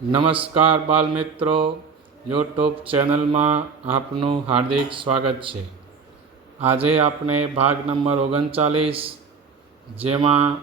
નમસ્કાર બાલમિત્રો, યુટ્યુબ ચેનલમાં આપનું હાર્દિક સ્વાગત છે। આજે આપણે ભાગ નંબર 39 જેમાં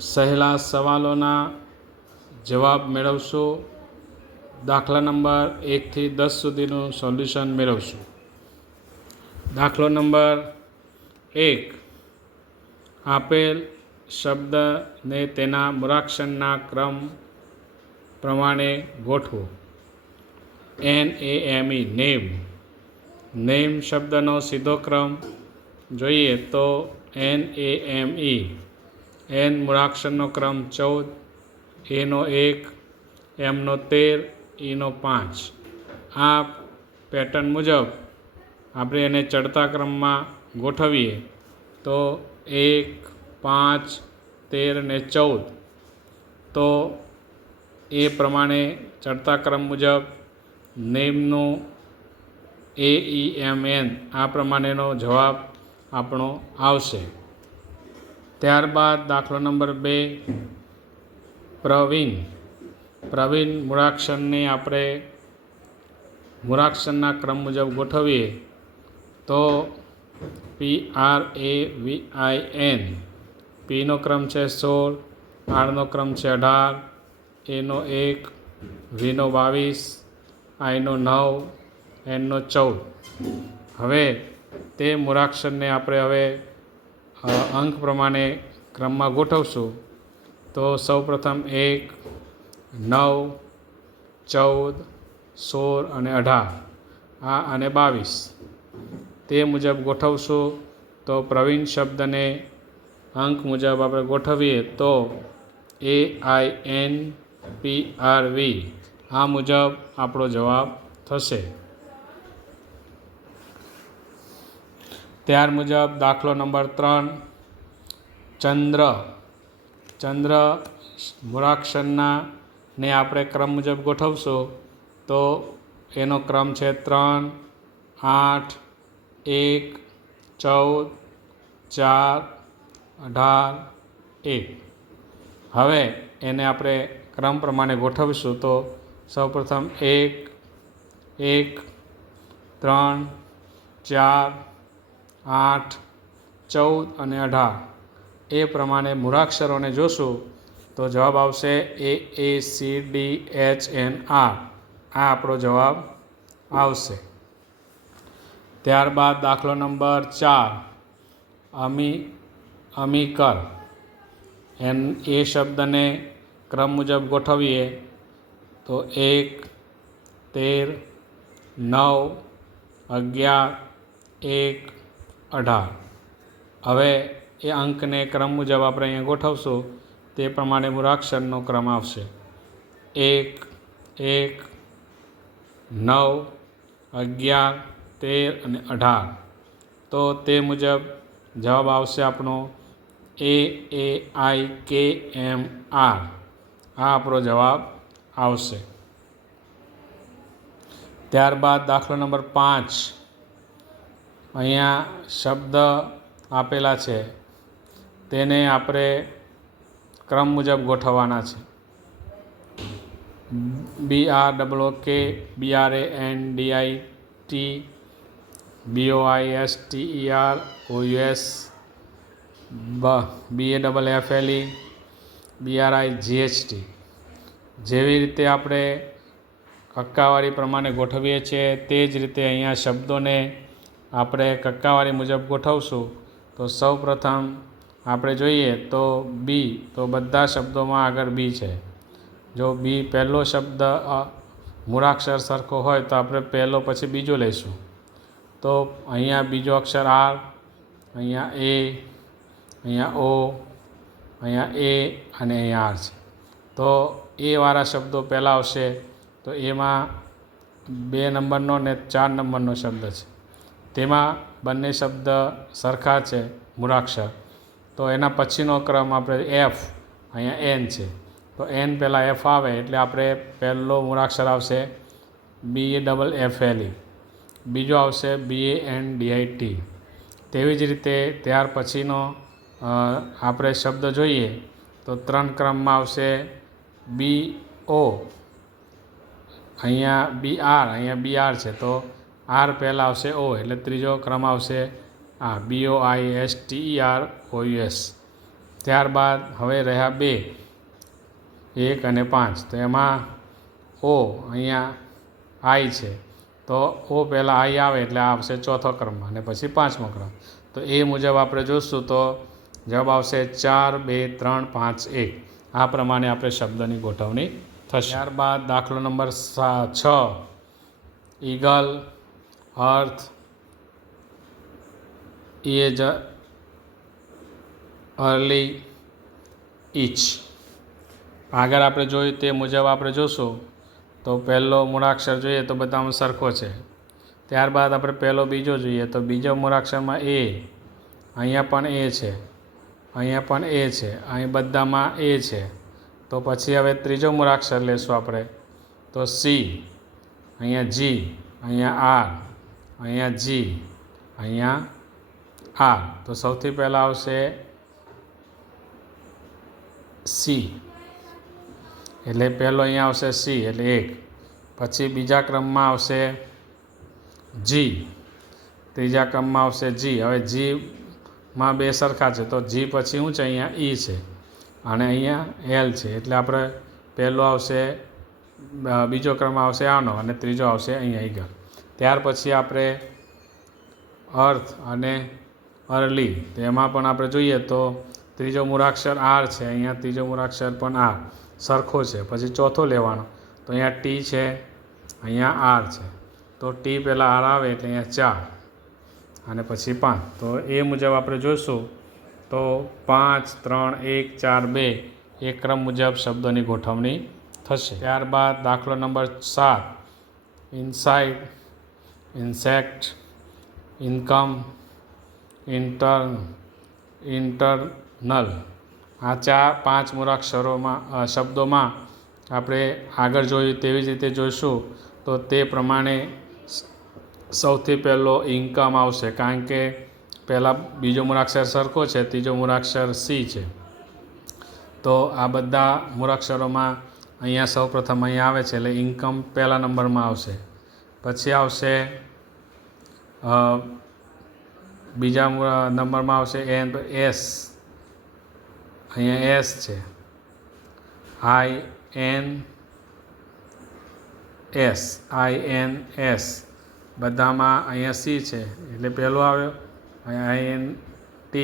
સહેલા સવાલોના જવાબ મેળવશું। દાખલા નંબર 1 થી 10 સુધીનું સોલ્યુશન મેળવશું। દાખલો નંબર 1, આપેલ શબ્દને તેના મૂળાક્ષરના ક્રમ પ્રમાણે ગોઠવો। NAME નેમ, નેમ શબ્દનો સીધો ક્રમ જોઈએ તો NAME, N મૂળાક્ષરનો ક્રમ 14, A no 1, M no 13, E નો 5। આ પેટર્ન મુજબ આપણે એને ચડતા ક્રમમાં ગોઠવીએ તો 1, 5, 13 ને 14, તો એ પ્રમાણે ચડતા ક્રમ મુજબ નેમનું AEMN આ પ્રમાણેનો જવાબ આપણો આવશે। ત્યારબાદ દાખલો નંબર 2, પ્રવીણ, પ્રવીણ મૂળાક્ષરને આપણે મૂળાક્ષરના ક્રમ મુજબ ગોઠવીએ તો PRAVIN, P નો ક્રમ છે 16, R નો ક્રમ છે 18, A no 1, V no 22, I no 9, N નો 14। હવે તે મૂળાક્ષરને આપણે હવે અંક પ્રમાણે ક્રમમાં ગોઠવશું તો સૌપ્રથમ 1, 9, 14, 16 અને 18 અને 22 તે મુજબ ગોઠવશું। તો પ્રવીણ શબ્દને અંક મુજબ આપણે ગોઠવીએ તો AINPRV આ મુજબ આપણો જવાબ થશે। ત્યાર મુજબ દાખલો નંબર 3, ચંદ્ર, ચંદ્ર મૂળાક્ષરના ને આપણે ક્રમ મુજબ ગોઠવશું તો એનો ક્રમ છે 3, 8, 1, 14, 4, 18, 1। હવે એને આપણે ક્રમ પ્રમાણે ગોઠવીશું તો સૌપ્રથમ 1, 1, 3, 4, 8, 14 અને 18 એ પ્રમાણે મૂળાક્ષરોને જોશું તો જવાબ આવશે AACDHNR આ આપણો જવાબ આવશે। ત્યારબાદ દાખલો નંબર 4, અમીકર, એ શબ્દને ક્રમ મુજબ ગોઠવીએ તો 1, 13, 9, 11, 1, 18। હવે એ અંકને ક્રમ મુજબ આપણે અહીંયા ગોઠવશું તે પ્રમાણે મૂળાક્ષરનો ક્રમ આવશે 1, 1, 9, 11, 13 અને 18। તો તે મુજબ જવાબ આવશે આપણો AAIKMR આ આપણો જવાબ આવશે। ત્યારબાદ દાખલો નંબર 5, અહીંયા શબ્દ આપેલા છે તેને આપણે ક્રમ મુજબ ગોઠવવાના છે। BROOK, BRANDIT, BOISTER, OUS, BAFFLE, BRIGHT। જેવી રીતે આપણે કક્કાવાળી પ્રમાણે ગોઠવીએ છીએ તે જ રીતે અહીંયા શબ્દોને આપણે કક્કાવાળી મુજબ ગોઠવશું। તો સૌ પ્રથમ આપણે જોઈએ તો બી, તો બધા શબ્દોમાં આગળ બી છે। જો બી પહેલો શબ્દ મૂળાક્ષર સરખો હોય તો આપણે પહેલો પછી બીજો લઈશું। તો અહીંયા બીજો અક્ષર R, અહીંયા A, અહીંયા O, અહીંયા A અને અહીંયા R છે। તો એ વાળા શબ્દો પહેલાં આવશે તો એમાં 2 નંબરનો ને 4 નંબરનો શબ્દ છે તેમાં બંને શબ્દ સરખા છે મૂળાક્ષર, તો એના પછીનો ક્રમ આપણે F, અહીંયા N છે તો N પહેલાં F આવે એટલે આપણે પહેલો મૂળાક્ષર આવશે BAFFLE, બીજો આવશે BANDIT। તેવી જ રીતે ત્યાર પછીનો આપણે શબ્દ જોઈએ તો 3 ક્રમમાં આવશે ઓ, અહીંયા BR છે તો આર પહેલાં આવશે ઓ એટલે ત્રીજો ક્રમ આવશે આ BOISTEROUS. ત્યારબાદ હવે રહ્યા 2, 1 અને 5. તો એમાં ઓ અહીંયા આઈ છે તો ઓ પહેલાં આઈ આવે એટલે આ આવશે ચોથો ક્રમમાં અને પછી 5મો ક્રમ. તો એ મુજબ આપણે જોઈશું તો જવાબ આવશે 4, 2, 3, 5, 1. આ પ્રમાણે આપણે શબ્દની ગોઠવણી થશે. ત્યારબાદ દાખલો નંબર 6, ઈગલ, અર્થ, એજ, અર્લી, ઈચ. આગળ આપણે જોયું તે મુજબ આપણે જોશું તો પહેલો મૂળાક્ષર જોઈએ તો બધામાં સરખો છે. ત્યારબાદ આપણે પહેલો બીજો જોઈએ તો બીજો મૂળાક્ષરમાં એ, અહીંયા પણ એ છે, અહીંયા પણ એ છે, અહીં બધામાં એ છે. તો પછી હવે ત્રીજો મૂળાક્ષર લેશું આપણે તો સી, અહીંયા જી, અહીંયા આર, અહીંયા જી, અહીંયા આર. તો સૌથી પહેલાં આવશે સી એટલે પહેલો અહીંયા આવશે સી એટલે 1. પછી બીજા ક્રમમાં આવશે જી, ત્રીજા ક્રમમાં આવશે જી. હવે જીમાં 2 સરખા છે તો જી પછી શું છે અહીંયા ઈ છે અને અહીંયા એલ છે એટલે આપણે પહેલો આવશે, બીજો ક્રમ આવશે આનો અને ત્રીજો આવશે અહીંયા ઈગલ. ત્યાર પછી આપણે અર્થ અને અર્લી તેમાં પણ આપણે જોઈએ તો ત્રીજો મૂળાક્ષર આર છે, અહીંયા ત્રીજો મૂળાક્ષર પણ આર સરખો છે. પછી ચોથો લેવાનો તો અહીંયા ટી છે, અહીંયા આર છે. તો ટી પહેલાં આર આવે એટલે અહીંયા 4 અને પછી 5. તો એ મુજબ આપણે જોઈશું તો 5, 3, 1, 4, 2 એ ક્રમ મુજબ શબ્દોની ગોઠવણી થશે. ત્યારબાદ દાખલો number 7, inside, insect, income, internal. આ 5 મૂળાક્ષરોમાં શબ્દોમાં આપણે આગળ જોયું તેવી જ રીતે જોઈશું તો તે પ્રમાણે સૌથી પહેલો ઇન્કમ આવશે કારણ કે પહેલાં બીજો મૂળાક્ષર સરખો છે, ત્રીજો મૂળાક્ષર સી છે. તો આ બધા મૂળાક્ષરોમાં અહીંયા સૌપ્રથમ અહીંયા આવે છે એટલે ઇન્કમ પહેલા નંબરમાં આવશે. પછી આવશે બીજા નંબરમાં આવશે એસ, અહીંયા એસ છે, INS. બધામાં અહીંયા સી છે એટલે પહેલો આવ્યો. INT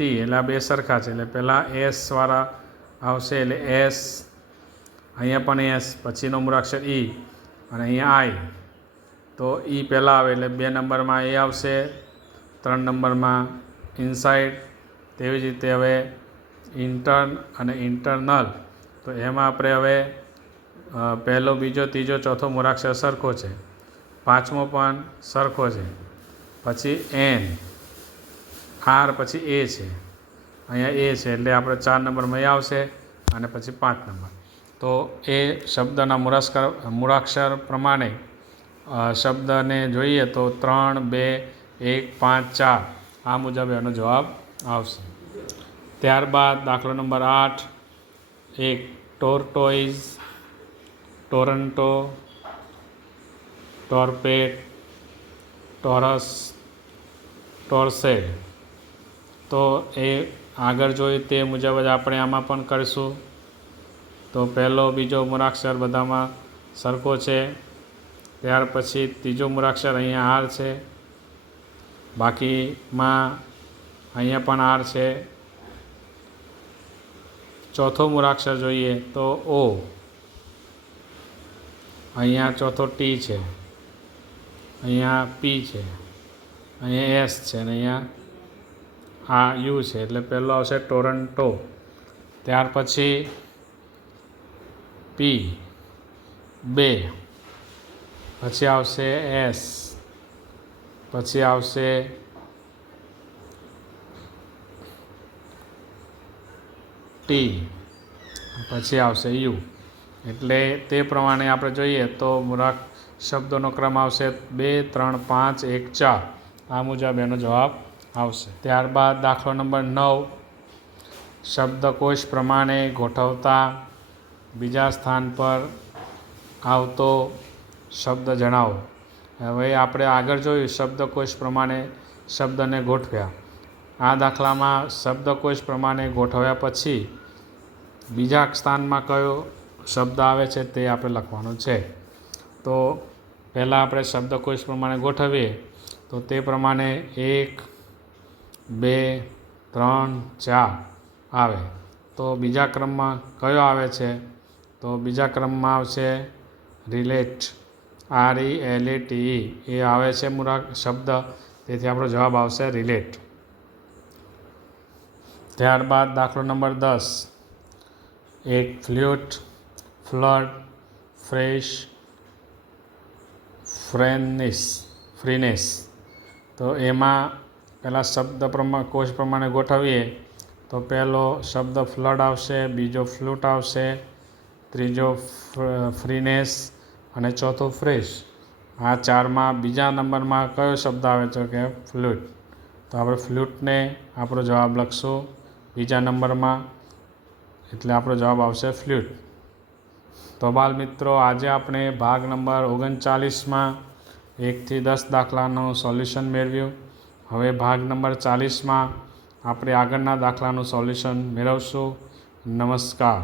એટલે આ 2 સરખા છે એટલે પહેલાં એસવાળા આવશે એટલે એસ, અહીંયા પણ એસ, પછીનો મૂળાક્ષર ઈ અને અહીંયા આઈ. તો ઈ પહેલાં આવે એટલે 2 નંબરમાં એ આવશે, 3 નંબરમાં ઇનસાઇડ. તેવી જ રીતે હવે ઇન્ટર્ન અને ઇન્ટરનલ. તો એમાં આપણે હવે પહેલો, બીજો, ત્રીજો, ચોથો મૂળાક્ષર સરખો છે, 5મો પણ સરખો છે. પછી એન, આર, પછી એ છે, અહીંયા એ છે એટલે આપણે 4 નંબરમાં એ આવશે અને પછી 5 નંબર. તો એ શબ્દના મૂળાક્ષર પ્રમાણે શબ્દને જોઈએ તો 3, 2, 1, 5, 4 આ મુજબ એનો જવાબ આવશે. ત્યારબાદ દાખલો નંબર 8, એક ટોર્ટોઇઝ, ટોરન્ટો, ટોર્પેટ, ટોરસ, ટોર્સેડ. તો એ આગળ જોઈએ તે મુજબ જ આપણે આમાં પણ કરીશું. તો પહેલો, બીજો મૂળાક્ષર બધામાં સરખો છે. ત્યાર પછી ત્રીજો મૂળાક્ષર અહીંયા આર છે, બાકીમાં અહીંયા પણ આર છે. ચોથો મૂળાક્ષર જોઈએ તો ઓ, અહીંયા ચોથો ટી છે, અહીંયા પી છે, અહીંયા એસ છે અને અહીંયા આ યુ છે એટલે પહેલો આવશે ટોરન્ટો. ત્યાર પછી પી 2, પછી આવશે એસ, પછી આવશે ટી, પછી આવશે યુ. એટલે તે પ્રમાણે આપણે જોઈએ તો શબ્દોનો ક્રમ આવશે 2, 3, 5, 1, 4 આ મુજબ એનો જવાબ આવશે. ત્યારબાદ દાખલો નંબર 9, શબ્દકોશ પ્રમાણે ગોઠવતા બીજા સ્થાન પર આવતો શબ્દ જણાવો. હવે આપણે આગળ જોયું શબ્દકોશ પ્રમાણે શબ્દને ગોઠવ્યા. આ દાખલામાં શબ્દકોશ પ્રમાણે ગોઠવ્યા પછી બીજા સ્થાનમાં કયો શબ્દ આવે છે તે આપણે લખવાનું છે. તો પહેલાં આપણે શબ્દકોશ પ્રમાણે ગોઠવીએ તો તે પ્રમાણે 1, 2, 3, 4 આવે. તો બીજા ક્રમમાં કયો આવે છે? તો બીજા ક્રમમાં આવશે રિલેટ. RELATE એ આવે છે શબ્દ, તેથી આપણો જવાબ આવશે રિલેટ. ત્યારબાદ દાખલો નંબર 10. એક ફ્લ્યુટ, ફ્લડ, ફ્રેશ, ફ્રીનેસ. તો એમાં પહેલાં શબ્દ કોશ પ્રમાણે ગોઠવીએ તો પહેલો શબ્દ ફ્લડ આવશે, બીજો ફ્લૂટ આવશે, ત્રીજો ફ્રીનેસ અને ચોથો ફ્રેશ. આ ચારમાં બીજા નંબરમાં કયો શબ્દ આવે છે કે ફ્લૂટ. તો આપણે ફ્લૂટને આપણો જવાબ લખશું બીજા નંબરમાં, એટલે આપણો જવાબ આવશે ફ્લૂટ. તો બાળ મિત્રો, આજે આપણે ભાગ નંબર 39માં 1 થી 10 દાખલાનું સોલ્યુશન મેળવ્યું. હવે ભાગ નંબર 40માં આપણે આગળના દાખલાનું સોલ્યુશન મેળવશું. નમસ્કાર.